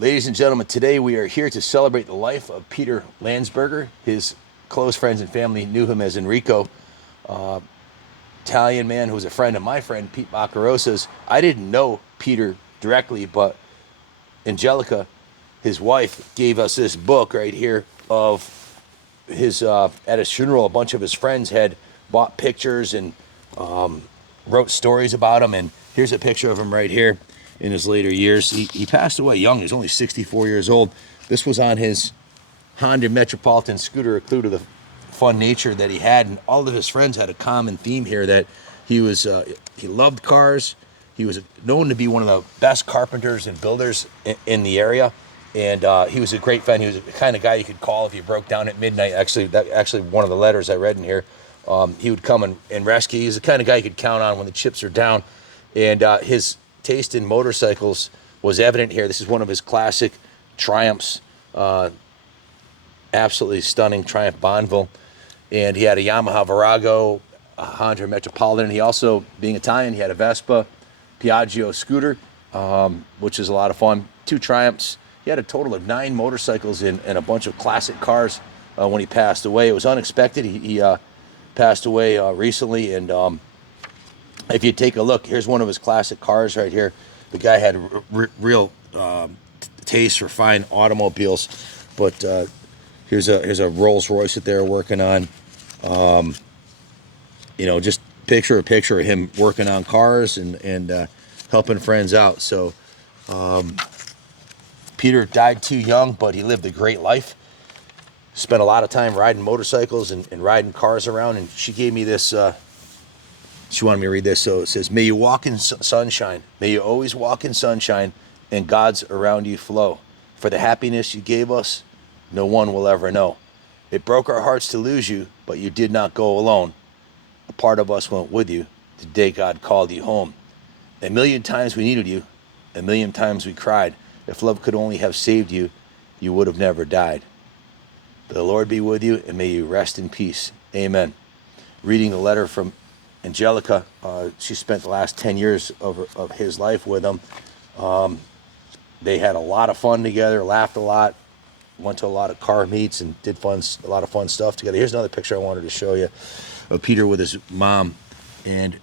Ladies and gentlemen, today we are here to celebrate the life of Peter Landsberger. His close friends and family knew him as Enrico, Italian man who was a friend of my friend Pete Baccarosa's. I didn't know Peter directly, but Angelica, his wife, gave us this book right here of his, at his funeral, a bunch of his friends had bought pictures and wrote stories about him. And here's a picture of him right here in his later years. He passed away young. He was only 64 years old. This was on his Honda Metropolitan scooter, a clue to the fun nature that he had. And all of his friends had a common theme here, that he loved cars. He was known to be one of the best carpenters and builders in the area. And he was a great friend. He was the kind of guy you could call if you broke down at midnight. Actually, one of the letters I read in here, he would come and rescue. He was the kind of guy you could count on when the chips are down. And his taste in motorcycles was evident here. This is one of his classic Triumphs, absolutely stunning Triumph Bonneville. And he had a Yamaha Virago, a Honda Metropolitan. He also, being Italian, he had a Vespa, Piaggio scooter, which is a lot of fun. 2 Triumphs. He had a total of 9 motorcycles and a bunch of classic cars when he passed away. It was unexpected. He passed away recently, and if you take a look, here's one of his classic cars right here. The guy had real taste for fine automobiles, but here's a Rolls Royce that they're working on. Just picture of him working on cars and helping friends out. So Peter died too young, but he lived a great life. Spent a lot of time riding motorcycles and riding cars around, and she gave me this. She wanted me to read this, so it says, "May you walk in sunshine. May you always walk in sunshine, and God's around you flow. For the happiness you gave us, no one will ever know. It broke our hearts to lose you, but you did not go alone. A part of us went with you the day God called you home. A million times we needed you. A million times we cried. If love could only have saved you, you would have never died. The Lord be with you, and may you rest in peace. Amen." Reading the letter from Angelica, she spent the last 10 years of his life with him. They had a lot of fun together, laughed a lot, went to a lot of car meets, and did a lot of fun stuff together. Here's another picture I wanted to show you of Peter with his mom. And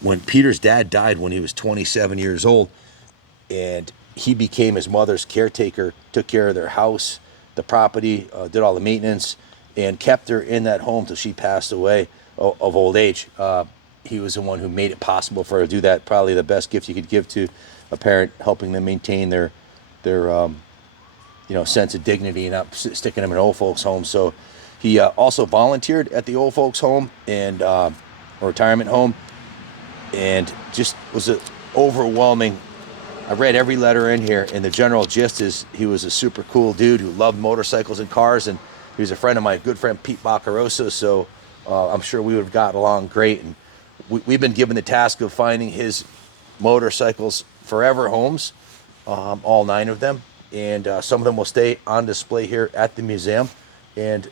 when Peter's dad died when he was 27 years old, and he became his mother's caretaker, took care of their house, the property, did all the maintenance, and kept her in that home till she passed away of old age. He was the one who made it possible for her to do that. Probably the best gift you could give to a parent, helping them maintain their sense of dignity and not sticking them in old folks' home. So he also volunteered at the old folks' home and a retirement home, and just was an overwhelming. I read every letter in here, and the general gist is he was a super cool dude who loved motorcycles and cars, and he was a friend of my good friend Pete Baccarosa. So I'm sure we would have gotten along great. And we've been given the task of finding his motorcycles forever homes, all 9 of them. And some of them will stay on display here at the museum. And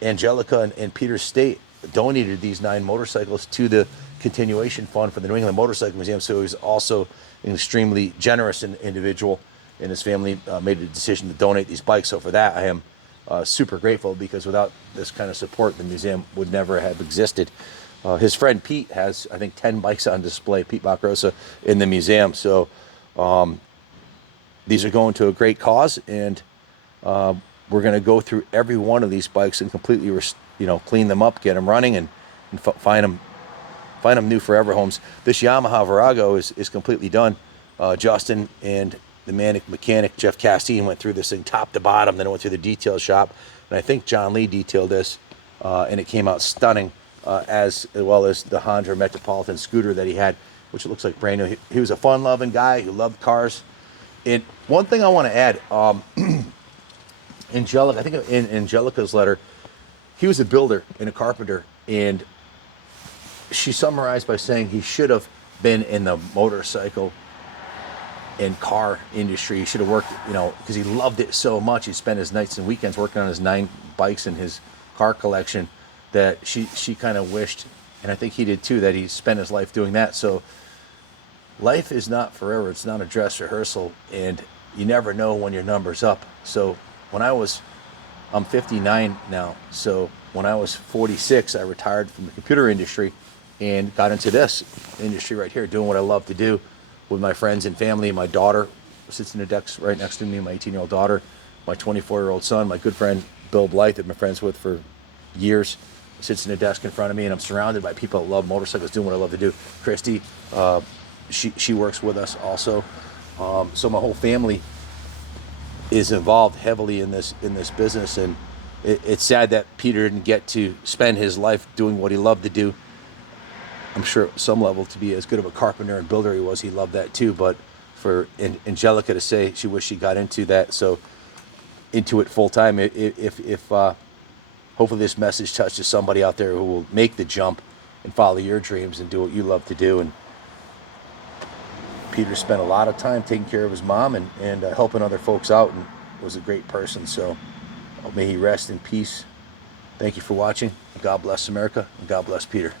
Angelica and Peter's estate donated these 9 motorcycles to the continuation fund for the New England Motorcycle Museum. So he was also an extremely generous individual, and his family made a decision to donate these bikes. So for that, I am super grateful, because without this kind of support, the museum would never have existed. His friend Pete has, I think, 10 bikes on display, Pete Baccarosa, in the museum. So these are going to a great cause, and we're going to go through every one of these bikes and completely, clean them up, get them running, and find them new forever homes. This Yamaha Virago is completely done. Justin and the mechanic Jeff Castine went through this thing top to bottom, then it went through the detail shop, and I think John Lee detailed this, and it came out stunning, as well as the Honda Metropolitan scooter that he had, which looks like brand new. He was a fun-loving guy who loved cars. And one thing I want to add, Angelica, I think in Angelica's letter, he was a builder and a carpenter, and she summarized by saying he should have been in the motorcycle and car industry. He should have worked, because he loved it so much. He spent his nights and weekends working on his 9 bikes and his car collection, that she kind of wished, and I think he did too, that he spent his life doing that. So life is not forever. It's not a dress rehearsal, and you never know when your number's up. So I'm 59 now. So when I was 46, I retired from the computer industry and got into this industry right here, doing what I love to do with my friends and family. My daughter sits in the desk right next to me, my 18-year-old daughter, my 24-year-old son, my good friend Bill Blythe, that I've been friends with for years, sits in the desk in front of me, and I'm surrounded by people that love motorcycles, doing what I love to do. Christy, she works with us also. So my whole family is involved heavily in this business, and it's sad that Peter didn't get to spend his life doing what he loved to do. I'm sure at some level, to be as good of a carpenter and builder he was, he loved that too. But for Angelica to say she wished she got into it full time, if hopefully this message touches somebody out there who will make the jump and follow your dreams and do what you love to do. And Peter spent a lot of time taking care of his mom and helping other folks out, and was a great person. So may he rest in peace. Thank you for watching. God bless America, and God bless Peter.